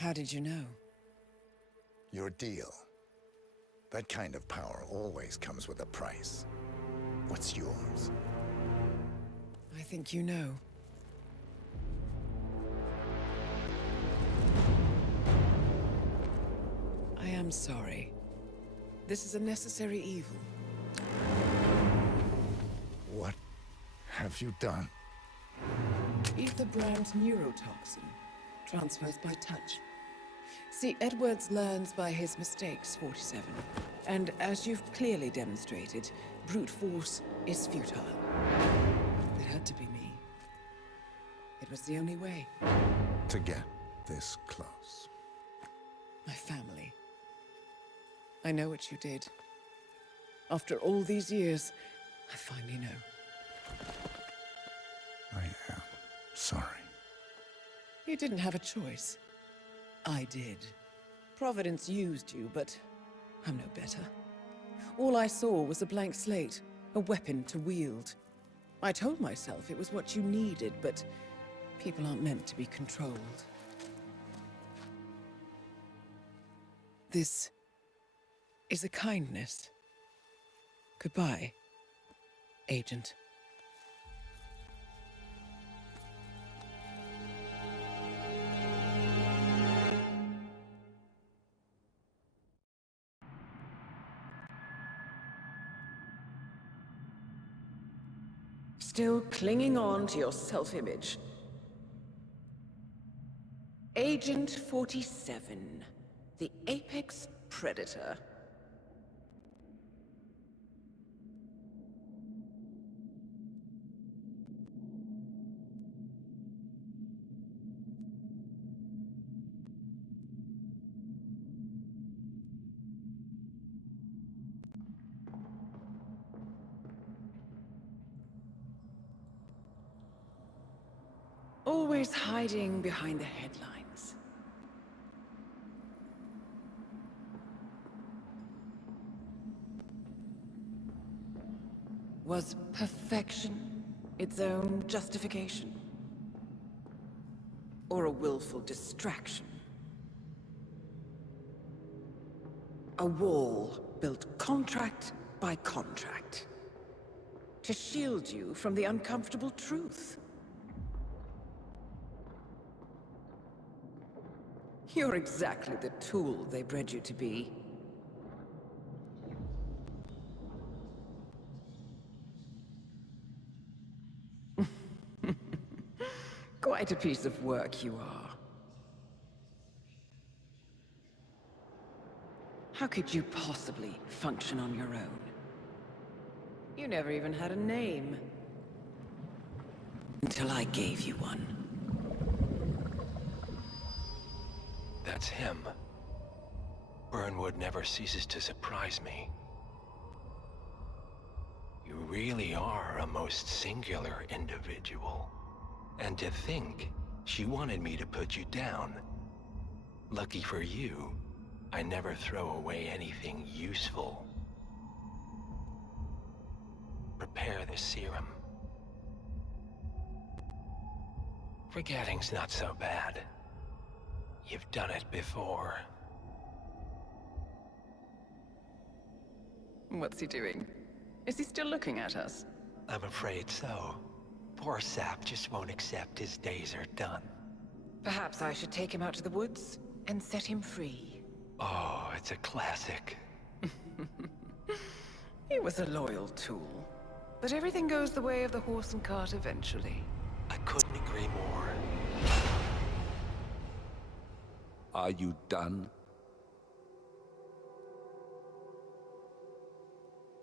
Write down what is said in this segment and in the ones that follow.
How did you know? Your deal. That kind of power always comes with a price. What's yours? I think you know. I am sorry. This is a necessary evil. What have you done? Ether brand neurotoxin. Transfers by touch. See, Edwards learns by his mistakes, 47. And as you've clearly demonstrated, brute force is futile. It had to be me. It was the only way. To get this close. My family. I know what you did. After all these years, I finally know. I am sorry. You didn't have a choice. I did. Providence used you, but I'm no better. All I saw was a blank slate, a weapon to wield. I told myself it was what you needed, but people aren't meant to be controlled. This is a kindness. Goodbye, Agent. Still clinging on to your self-image. Agent 47, the apex predator. Always hiding behind the headlines. Was perfection its own justification? Or a willful distraction? A wall built contract by contract to shield you from the uncomfortable truth. You're exactly the tool they bred you to be. Quite a piece of work you are. How could you possibly function on your own? You never even had a name. Until I gave you one. That's him. Burnwood never ceases to surprise me. You really are a most singular individual. And to think, she wanted me to put you down. Lucky for you, I never throw away anything useful. Prepare the serum. Forgetting's not so bad. You've done it before. What's he doing? Is he still looking at us? I'm afraid so. Poor sap just won't accept his days are done. Perhaps I should take him out to the woods and set him free. Oh, it's a classic. He was a loyal tool. But everything goes the way of the horse and cart eventually. I couldn't agree more. Are you done?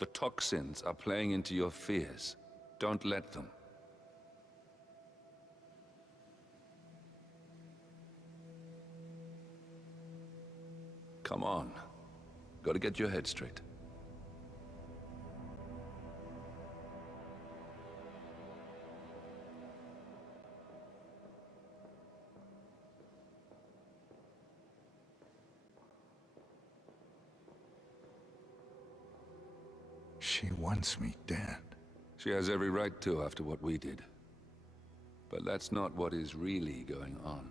The toxins are playing into your fears. Don't let them. Come on. Gotta get your head straight. She wants me dead. She has every right to after what we did. But that's not what is really going on.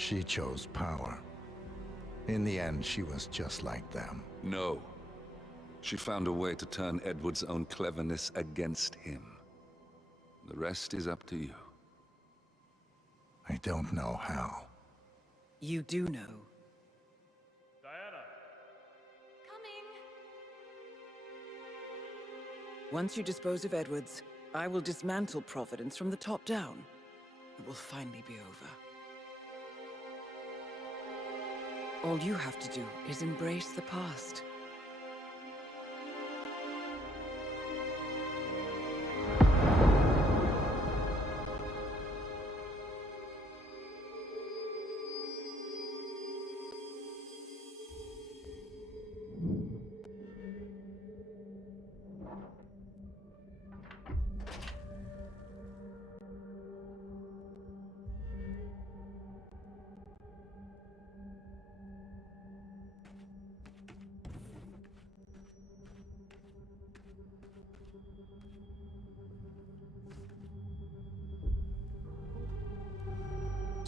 She chose power. In the end, she was just like them. No. She found a way to turn Edward's own cleverness against him. The rest is up to you. I don't know how. You do know. Diana! Coming! Once you dispose of Edwards, I will dismantle Providence from the top down. It will finally be over. All you have to do is embrace the past.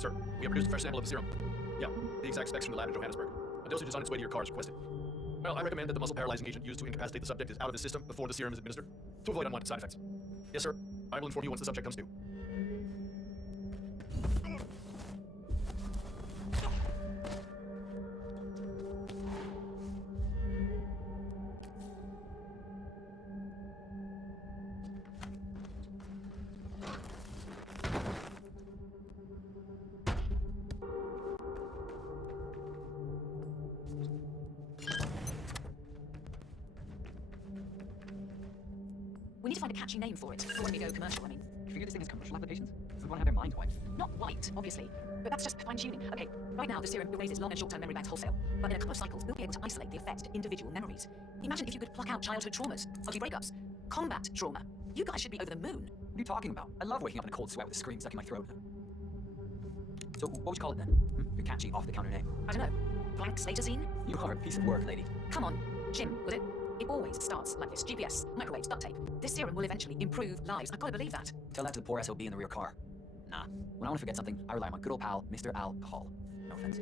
Sir, we have produced the first sample of the serum. Yeah, the exact specs from the lab in Johannesburg. A dosage is on its way to your car as requested. Well, I recommend that the muscle paralyzing agent used to incapacitate the subject is out of the system before the serum is administered, to avoid unwanted side effects. Yes, sir. I will inform you once the subject comes to. We need to find a catchy name for it before we go commercial, I mean. You figure this thing has commercial applications? Does one have their mind wiped? Not quite, obviously. But that's just fine-tuning. Okay, right now the serum erases long and short-term memory banks wholesale. But in a couple of cycles, we'll be able to isolate the effects to individual memories. Imagine if you could pluck out childhood traumas, ugly breakups, combat trauma. You guys should be over the moon. What are you talking about? I love waking up in a cold sweat with a scream stuck in my throat. So, what would you call it then? Your catchy, off-the-counter name. I don't know. Blank Slater scene? You are a piece of work, lady. Come on. Jim, was it? It always starts like this. GPS, microwaves, duct tape. This serum will eventually improve lives. I've got to believe that. Tell that to the poor SOB in the rear car. Nah. When I want to forget something, I rely on my good old pal, Mr. Alcohol. No offense.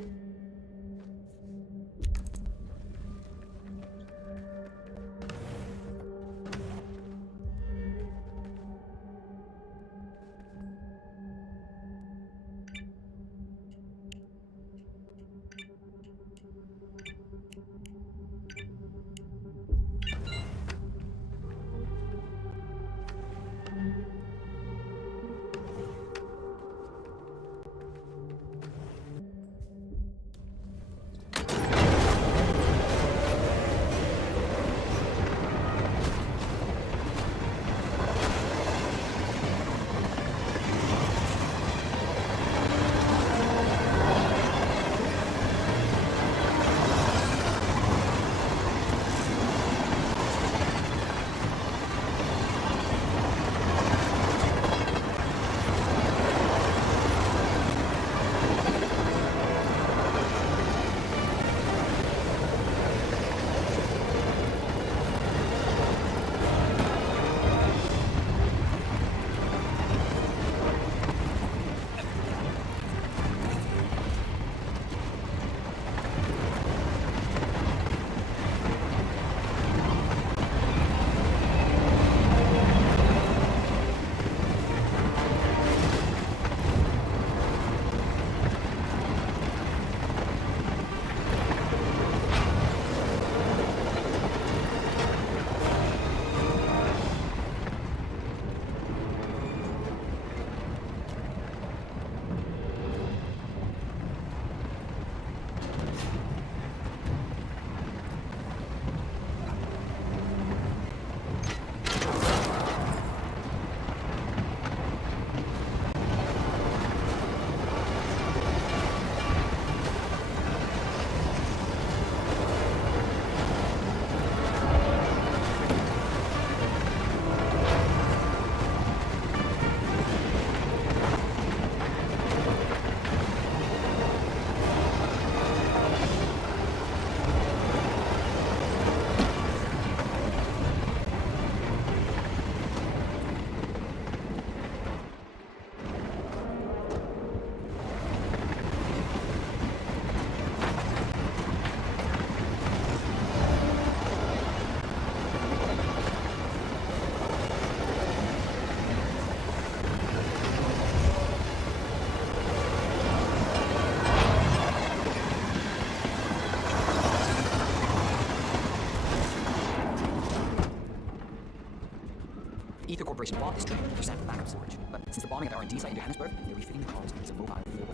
Ether Corporation bought this train for sample backup storage. But since the bombing of the R&D site in Johannesburg, they're refitting the cars as a mobile fuel.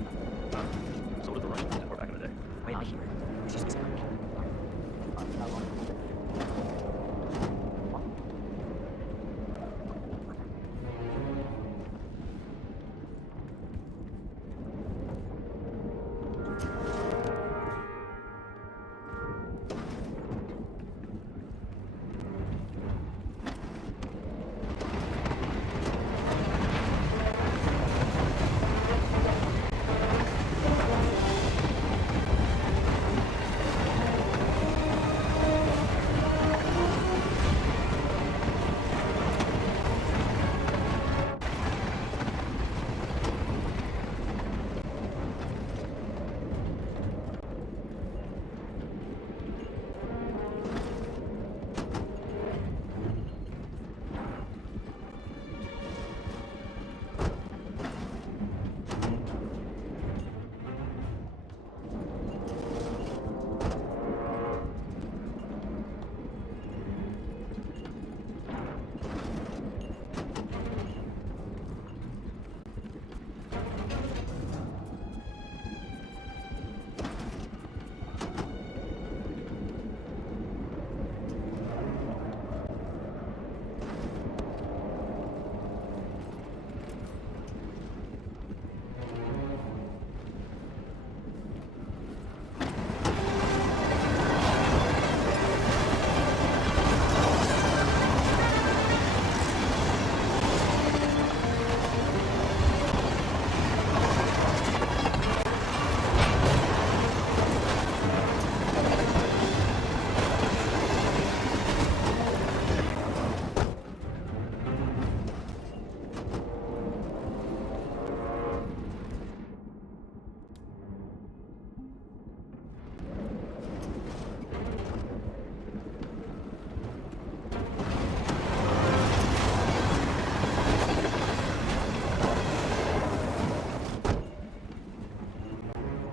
So did the Russians network back in the day. The way I hear it, it's used to be set up.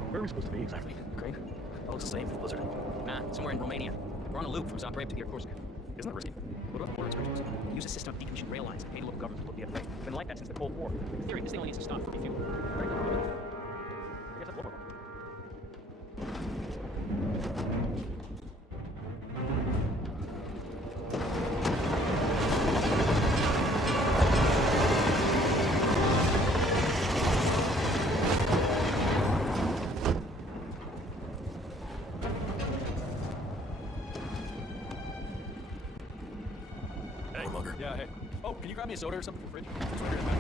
Where are we supposed to be exactly? Ukraine? That looks the same for the blizzard. Nah, somewhere in Romania. We're on a loop from Zagreb to Irkutsk. Isn't that risky? What about border inspections? We use a system of decommissioned rail lines and pay the local government to look the other way. It's been like that since the Cold War. In theory, this thing only needs to stop for refuel. Very good. I guess that's one more. Hey, Mugger. Yeah, hey. Oh, can you grab me a soda or something from the fridge? It's right here in the back.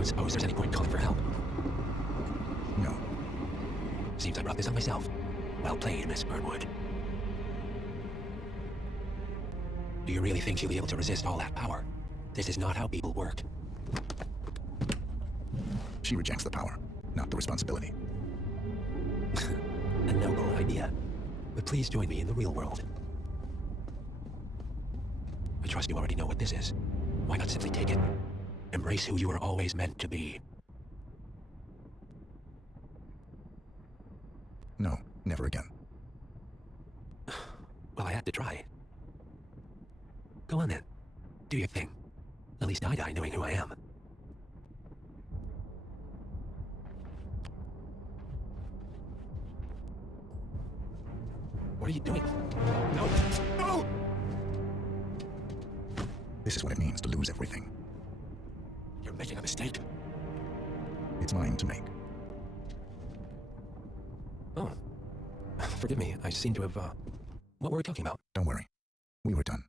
don't suppose there's any point calling for help. No. Seems I brought this on myself. Well played, Miss Burnwood. Do you really think she'll be able to resist all that power? This is not how people work. She rejects the power, not the responsibility. A noble idea. But please join me in the real world. I trust you already know what this is. Why not simply take it? Embrace who you were always meant to be. No, never again. Well, I had to try. Go on then. Do your thing. At least I die knowing who I am. What are you doing? No! No! This is what it means to lose everything. You're making a mistake. It's mine to make. Oh. Forgive me, I seem to have, What were we talking about? Don't worry. We were done.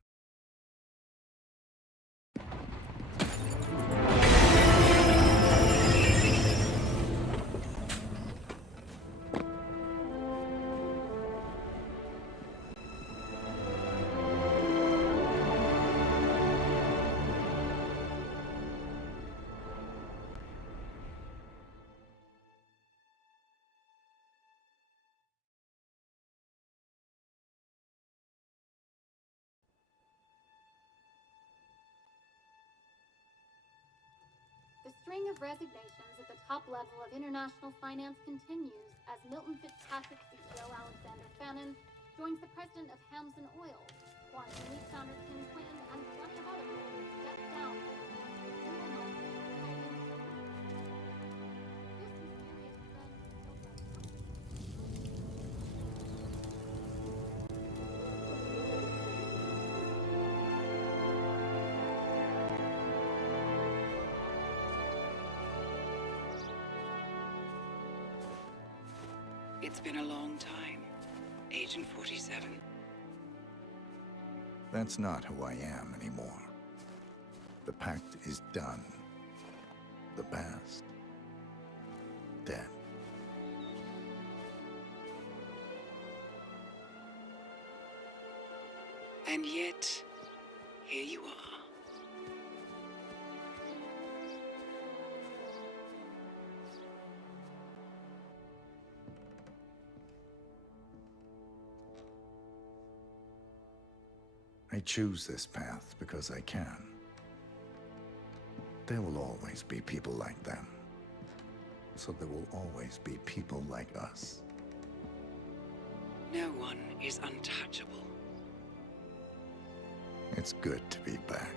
The string of resignations at the top level of international finance continues as Milton Fitzpatrick CEO Alexander Fannin joins the president of Hamson Oil, Quantum Leap founder Tim Quinn, and plenty of others step down. It's been a long time, Agent 47. That's not who I am anymore. The pact is done. The past, dead. And yet, here you are. I choose this path because I can. There will always be people like them. So there will always be people like us. No one is untouchable. It's good to be back.